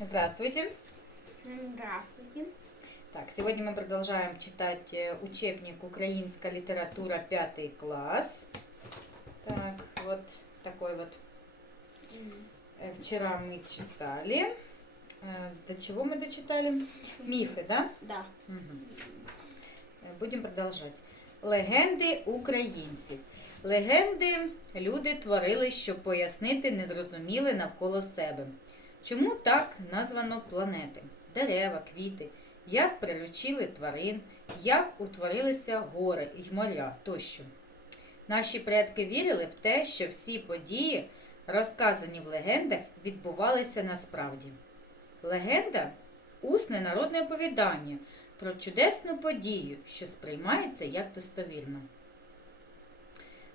Здравствуйте. Здравствуйте. Так, сегодня мы продолжаем читать э, учебник «Украинская литература, пятый класс». Так, вот такой вот. Э, Вчера мы читали. Э, До чего мы дочитали? Мифы, да? Да. Мгм. Е, Будемо продовжувати. Легенди українців. Легенди люди творили, щоб пояснити незрозуміле навколо себе. Чому так названо планети, дерева, квіти, як приручили тварин, як утворилися гори і моря тощо. Наші предки вірили в те, що всі події, розказані в легендах, відбувалися насправді. Легенда усне народне оповідання про чудесну подію, що сприймається як достовірна.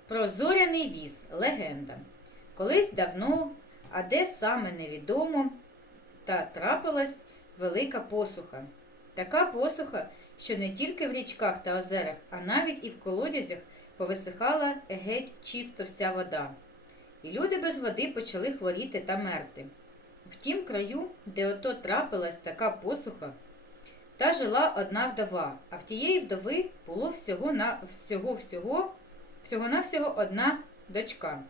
Про зоряний віз легенда. Колись давно, а де саме невідомо, та трапилась велика посуха. Така посуха, що не тільки в річках та озерах, а навіть і в колодязях повисихала геть чисто вся вода. І люди без води почали хворіти та мерти. В тім краю, де ото трапилась така посуха, та жила одна вдова, а в тієї вдови було всього на всього всього, всього всього одна дочка.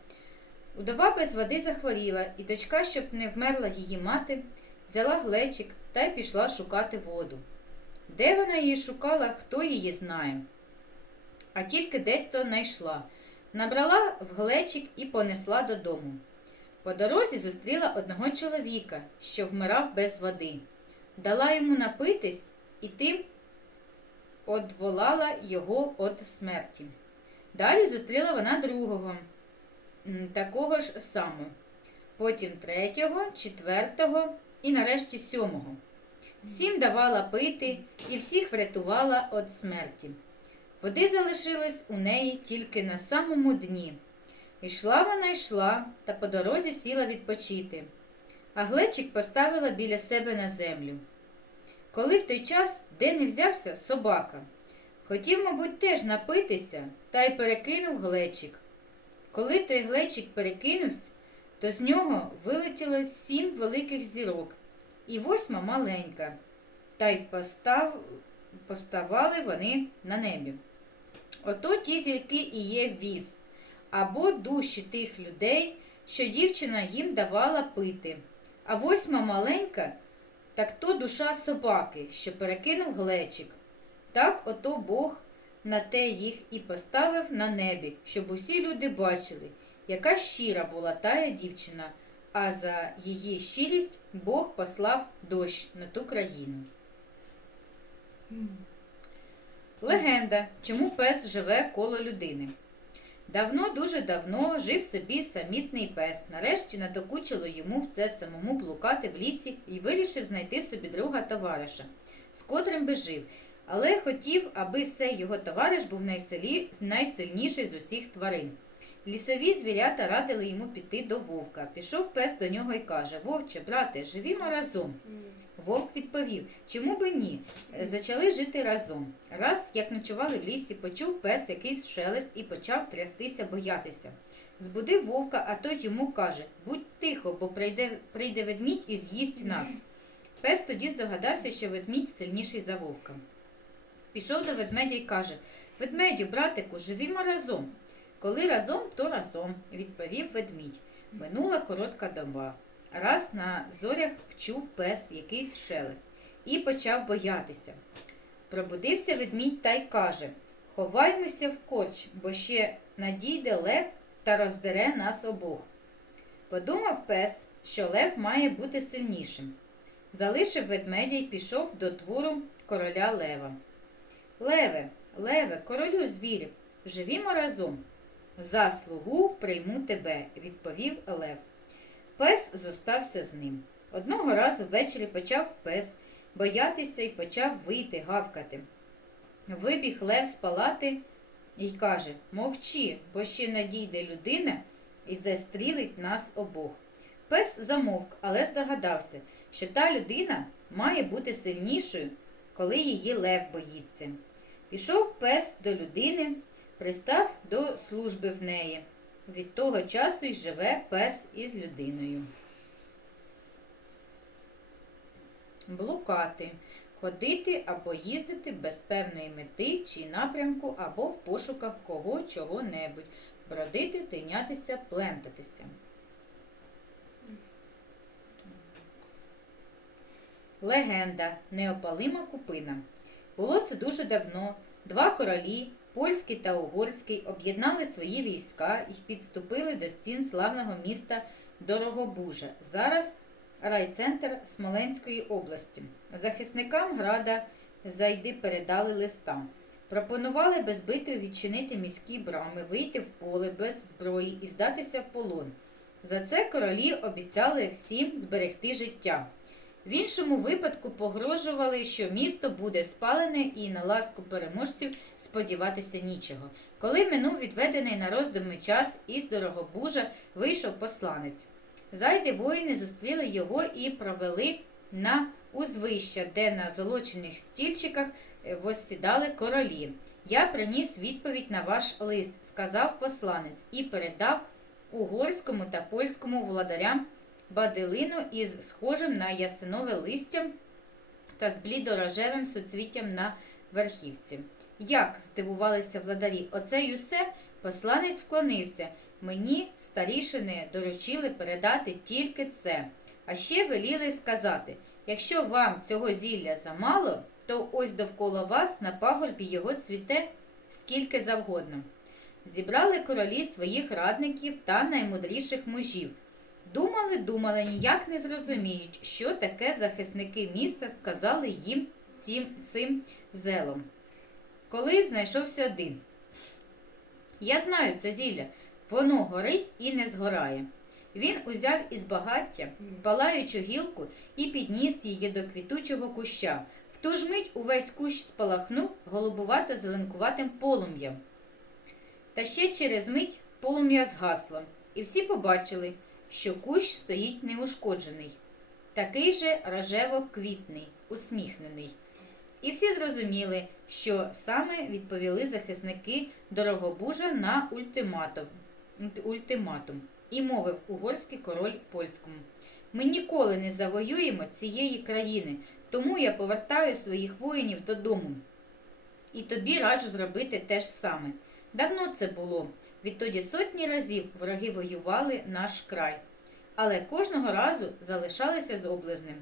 Удова без води захворіла, і дочка, щоб не вмерла її мати, взяла глечик та й пішла шукати воду. Де вона її шукала, хто її знає. А тільки десь то знайшла. Набрала в глечик і понесла додому. По дорозі зустріла одного чоловіка, що вмирав без води. Дала йому напитись і тим одволала його від смерті. Далі зустріла вона другого, такого ж самого, потім третього, четвертого і нарешті сьомого. Всім давала пити і всіх врятувала від смерті. Води залишилось у неї тільки на самому дні. Ішла вона йшла та по дорозі сіла відпочити, а глечик поставила біля себе на землю. Коли в той час де не взявся собака, хотів, мабуть, теж напитися та й перекинув глечик. Коли той глечик перекинувся, то з нього вилетіло сім великих зірок і восьма маленька, та й постав... поставали вони на небі. Ото ті зірки і є віз, або душі тих людей, що дівчина їм давала пити, а восьма маленька так то душа собаки, що перекинув глечик. Так ото Бог на те їх і поставив на небі, щоб усі люди бачили, яка щира була тая дівчина, а за її щирість Бог послав дощ на ту країну. Легенда, чому пес живе коло людини. Давно, дуже давно жив собі самітний пес. Нарешті надокучило йому все самому блукати в лісі і вирішив знайти собі друга товариша, з котрим би жив, але хотів, аби цей його товариш був найсильніший з усіх тварин. Лісові звірята радили йому піти до вовка. Пішов пес до нього і каже: Вовче, брате, живімо разом. Вовк відповів, чому би ні? Зачали жити разом. Раз, як ночували в лісі, почув пес якийсь шелест і почав трястися, боятися. Збудив вовка, а той йому каже Будь тихо, бо прийде, прийде ведмідь і з'їсть нас. Пес тоді здогадався, що ведмідь сильніший за вовка. Пішов до ведмедя і каже Ведмедю, братику, живімо разом. Коли разом, то разом, відповів ведмідь. Минула коротка доба. Раз на зорях вчув пес якийсь шелест і почав боятися. Пробудився ведмідь та й каже Ховаймося в корч, бо ще надійде лев та роздере нас обох. Подумав пес, що лев має бути сильнішим. Залишив ведмедя й пішов до двору короля лева. Леве, леве, королю звірів, живімо разом. За слугу прийму тебе, відповів лев. Пес зостався з ним. Одного разу ввечері почав пес боятися і почав вийти, гавкати. Вибіг лев з палати і каже Мовчи, бо ще надійде людина і застрілить нас обох. Пес замовк, але здогадався, що та людина має бути сильнішою, коли її лев боїться. Пішов пес до людини, пристав до служби в неї. Від того часу й живе пес із людиною. блукати, ходити або їздити без певної мети чи напрямку, або в пошуках кого чого-небудь, бродити, тинятися, плентатися. Легенда неопалима купина. Було це дуже давно. Два королі, польський та угорський, об'єднали свої війська і підступили до стін славного міста Дорогобужа. Зараз райцентр Смоленської області. Захисникам града зайди передали листа. Пропонували без битви відчинити міські брами, вийти в поле без зброї і здатися в полон. За це королі обіцяли всім зберегти життя. В іншому випадку погрожували, що місто буде спалене і на ласку переможців сподіватися нічого. Коли минув відведений на роздуми час, із Дорогобужа вийшов посланець. Зайди воїни зустріли його і провели на узвища, де на золочених стільчиках е, воссідали королі. Я приніс відповідь на ваш лист, сказав посланець, і передав угорському та польському владарям бадилину із схожим на ясинове листям та з блідорожевим суцвіттям на верхівці. Як? здивувалися владарі. Оце й усе посланець вклонився. Мені старішини доручили передати тільки це. А ще веліли сказати: якщо вам цього зілля замало, то ось довкола вас на пагорбі його цвіте скільки завгодно. Зібрали королі своїх радників та наймудріших мужів. Думали, думали, ніяк не зрозуміють, що таке захисники міста сказали їм цим, цим зелом. Коли знайшовся один. Я знаю це зілля, воно горить і не згорає. Він узяв із багаття палаючу гілку і підніс її до квітучого куща. В ту ж мить увесь кущ спалахнув голубувато зеленкуватим полум'ям. Та ще через мить полум'я згасло, і всі побачили, що кущ стоїть неушкоджений, такий же рожево-квітний, усміхнений. І всі зрозуміли, що саме відповіли захисники Дорогобужа на ультиматум. І мовив угорський король польському. Ми ніколи не завоюємо цієї країни, тому я повертаю своїх воїнів додому. І тобі раджу зробити те ж саме. Давно це було. Відтоді сотні разів вороги воювали наш край, але кожного разу залишалися з облизнем,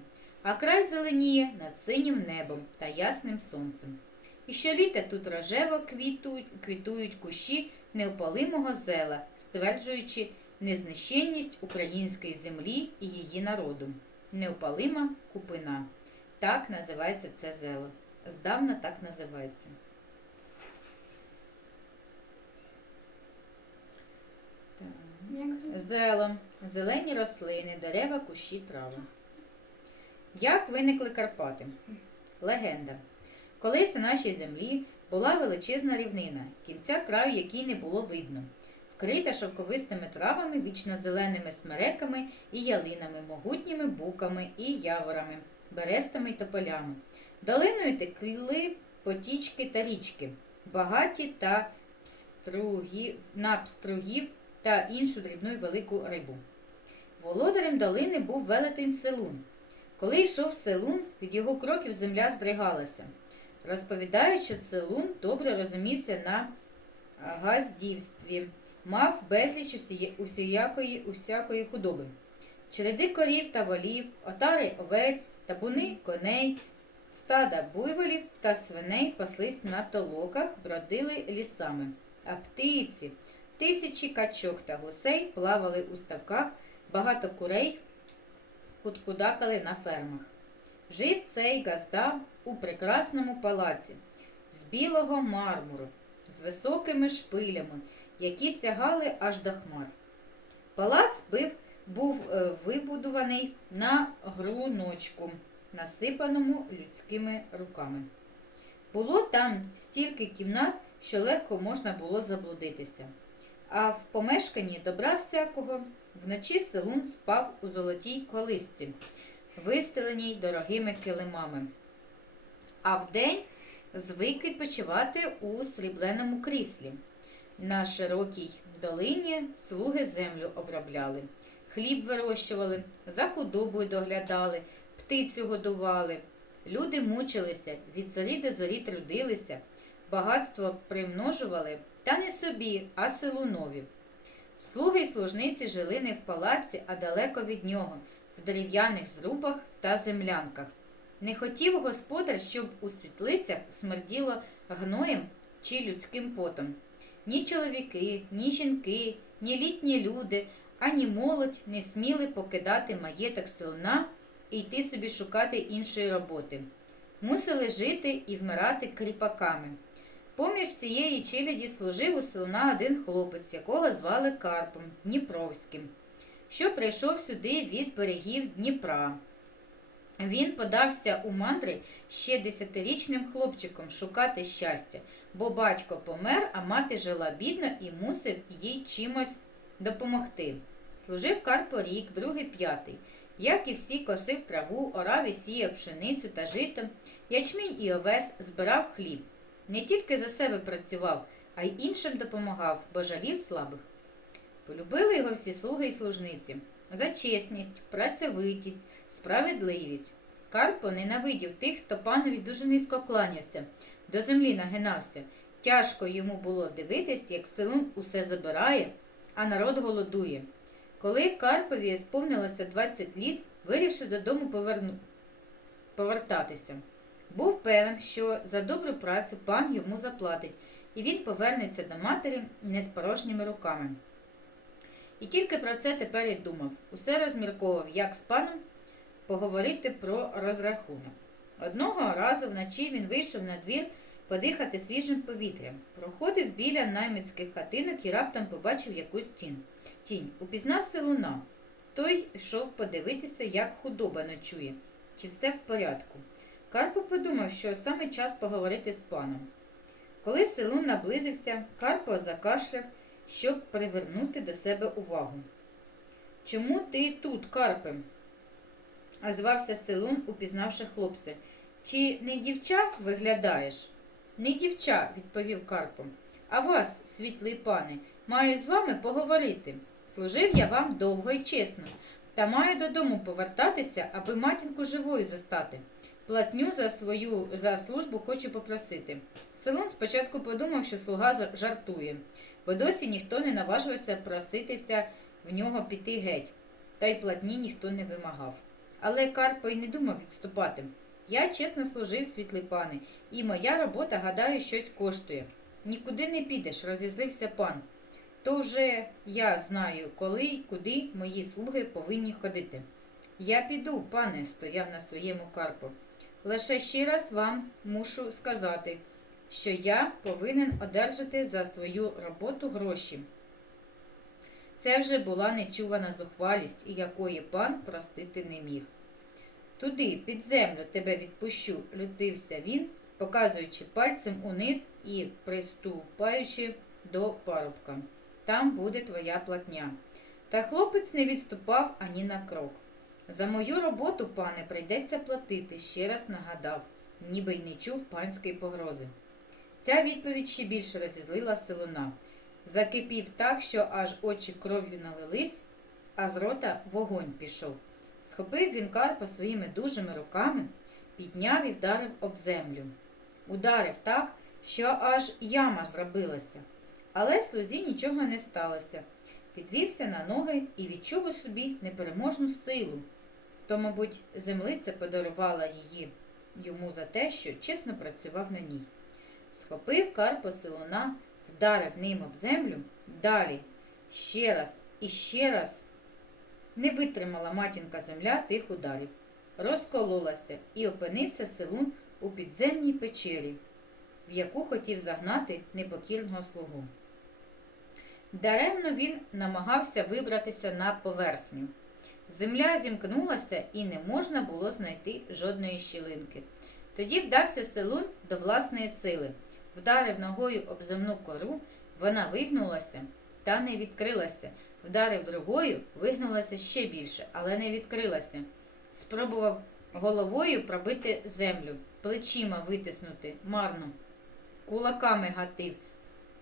а край зеленіє над синім небом та ясним сонцем. І щоліта тут рожево квітують, квітують кущі неопалимого зела, стверджуючи незнищенність української землі і її народу. Неопалима купина. Так називається це зело. Здавна так називається. Так. Зело, зелені рослини, дерева, кущі, трави. Як виникли Карпати? Легенда. Колись на нашій землі була величезна рівнина, кінця краю якій не було видно, вкрита шовковистими травами, вічно-зеленими смереками і ялинами, могутніми буками і яворами, берестами й тополями. Долиною текли потічки та річки, багаті та пстругів, на пстругів та іншу дрібну й велику рибу. Володарем долини був велетень Селун. Коли йшов Селун, від його кроків земля здригалася. Розповідають, що Целун добре розумівся на газдівстві, мав безліч усіякої, усякої худоби. Череди корів та волів, отари овець, табуни коней, стада буйволів та свиней паслись на толоках, бродили лісами. А птиці, тисячі качок та гусей плавали у ставках, багато курей куткудакали на фермах. Жив цей газда у прекрасному палаці з білого мармуру, з високими шпилями, які сягали аж до хмар. Палац бив, був е, вибудований на груночку, насипаному людськими руками. Було там стільки кімнат, що легко можна було заблудитися. А в помешканні добра всякого вночі селун спав у золотій колисці вистеленій дорогими килимами. А вдень звик відпочивати у срібленому кріслі. На широкій долині слуги землю обробляли, хліб вирощували, за худобою доглядали, птицю годували. Люди мучилися, від зорі до зорі трудилися, багатство примножували, та не собі, а Силунові. Слуги й служниці жили не в палаці, а далеко від нього, в дерев'яних зрубах та землянках. Не хотів господар, щоб у світлицях смерділо гноєм чи людським потом. Ні чоловіки, ні жінки, ні літні люди, ані молодь не сміли покидати маєток селуна і йти собі шукати іншої роботи. Мусили жити і вмирати кріпаками. Поміж цієї челяді служив у селуна один хлопець, якого звали Карпом Дніпровським, що прийшов сюди від берегів Дніпра. Він подався у мандри ще десятирічним хлопчиком шукати щастя, бо батько помер, а мати жила бідно і мусив їй чимось допомогти. Служив Карпо рік, другий п'ятий. Як і всі, косив траву, орав і сіяв пшеницю та жито, ячмінь і овес збирав хліб. Не тільки за себе працював, а й іншим допомагав, бо жалів слабих. Полюбили його всі слуги й служниці за чесність, працьовитість, справедливість. Карпо ненавидів тих, хто панові дуже низько кланявся, до землі нагинався. Тяжко йому було дивитись, як Силун усе забирає, а народ голодує. Коли Карпові сповнилося 20 літ, вирішив додому поверну... повертатися. Був певен, що за добру працю пан йому заплатить, і він повернеться до матері не з порожніми руками. І тільки про це тепер і думав. Усе розмірковував, як з паном поговорити про розрахунок. Одного разу вночі він вийшов на двір подихати свіжим повітрям. Проходив біля наймицьких хатинок і раптом побачив якусь тінь. Тінь упізнав селуна. Той йшов подивитися, як худоба ночує, чи все в порядку. Карпо подумав, що саме час поговорити з паном. Коли селун наблизився, Карпо закашляв, щоб привернути до себе увагу. Чому ти тут, Карпе? озвався селун, упізнавши хлопця. Чи не дівча виглядаєш? Не дівча, відповів Карпо. А вас, світлий пане, маю з вами поговорити. Служив я вам довго і чесно, та маю додому повертатися, аби матінку живою застати. Платню за свою за службу хочу попросити. Селун спочатку подумав, що слуга жартує, бо досі ніхто не наважився проситися в нього піти геть, та й платні ніхто не вимагав. Але Карпо й не думав відступати. Я чесно служив, світлий пане, і моя робота, гадаю, щось коштує. Нікуди не підеш, розізлився пан. То вже я знаю, коли й куди мої слуги повинні ходити. Я піду, пане, стояв на своєму Карпо. Лише ще раз вам мушу сказати, що я повинен одержати за свою роботу гроші. Це вже була нечувана зухвалість, якої пан простити не міг. Туди, під землю, тебе відпущу, лютився він, показуючи пальцем униз і приступаючи до парубка. Там буде твоя платня. Та хлопець не відступав ані на крок. За мою роботу, пане, прийдеться платити, ще раз нагадав, ніби й не чув панської погрози. Ця відповідь ще більше розізлила селуна. Закипів так, що аж очі кров'ю налились, а з рота вогонь пішов. Схопив він Карпа своїми дужими руками, підняв і вдарив об землю. Ударив так, що аж яма зробилася. Але слузі нічого не сталося. Підвівся на ноги і відчув у собі непереможну силу. То, мабуть, землиця подарувала її йому за те, що чесно працював на ній. Схопив Карпо силуна, вдарив ним об землю, далі, ще раз і ще раз. Не витримала матінка земля тих ударів, розкололася і опинився селун у підземній печері, в яку хотів загнати непокірного слугу. Даремно він намагався вибратися на поверхню. Земля зімкнулася і не можна було знайти жодної щілинки. Тоді вдався селун до власної сили, вдарив ногою об земну кору, вона вигнулася та не відкрилася. Вдарив другою, вигнулася ще більше, але не відкрилася. Спробував головою пробити землю, плечима витиснути марно, кулаками гатив,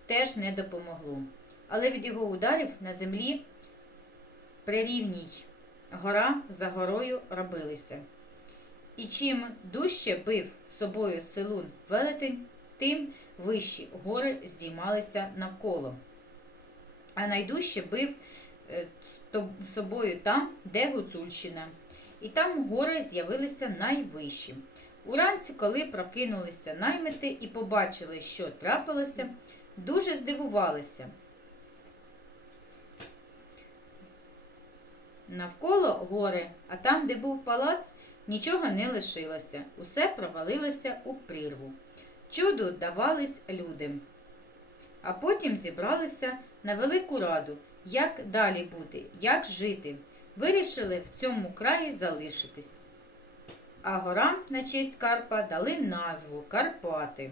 теж не допомогло. Але від його ударів на землі прирівній гора за горою робилися. І чим дужче бив собою силун велетень, тим вищі гори здіймалися навколо. А найдужче бив е, собою там, де Гуцульщина. І там гори з'явилися найвищі. Уранці, коли прокинулися наймити і побачили, що трапилося, дуже здивувалися. Навколо гори, а там, де був палац, нічого не лишилося. Усе провалилося у прірву. Чуду давались люди. А потім зібралися на велику раду, як далі бути, як жити. Вирішили в цьому краї залишитись. А горам на честь Карпа дали назву Карпати.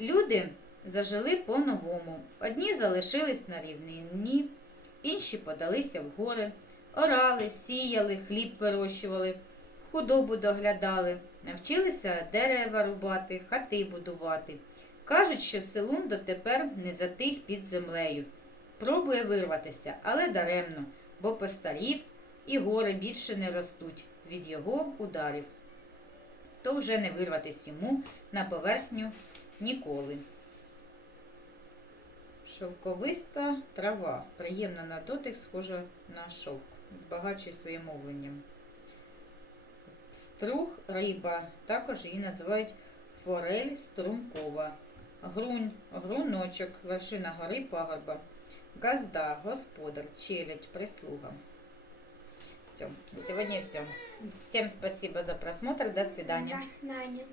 Люди зажили по-новому. Одні залишились на рівнині, інші подалися в гори, орали, сіяли, хліб вирощували, худобу доглядали, навчилися дерева рубати, хати будувати. Кажуть, що селун дотепер не затих під землею. Пробує вирватися, але даремно, бо постарів і гори більше не ростуть від його ударів. То вже не вирватись йому на поверхню ніколи. Шовковиста трава, приємна на дотик, схожа на шовк, збагачує своїм мовленням. Струг риба, також її називають форель струмкова. Грунь, груночок, вершина гори пагорба. Газда, господар, челядь, прислуга. Все, сегодня все. Всем спасибо за просмотр, до свидания. До свидания.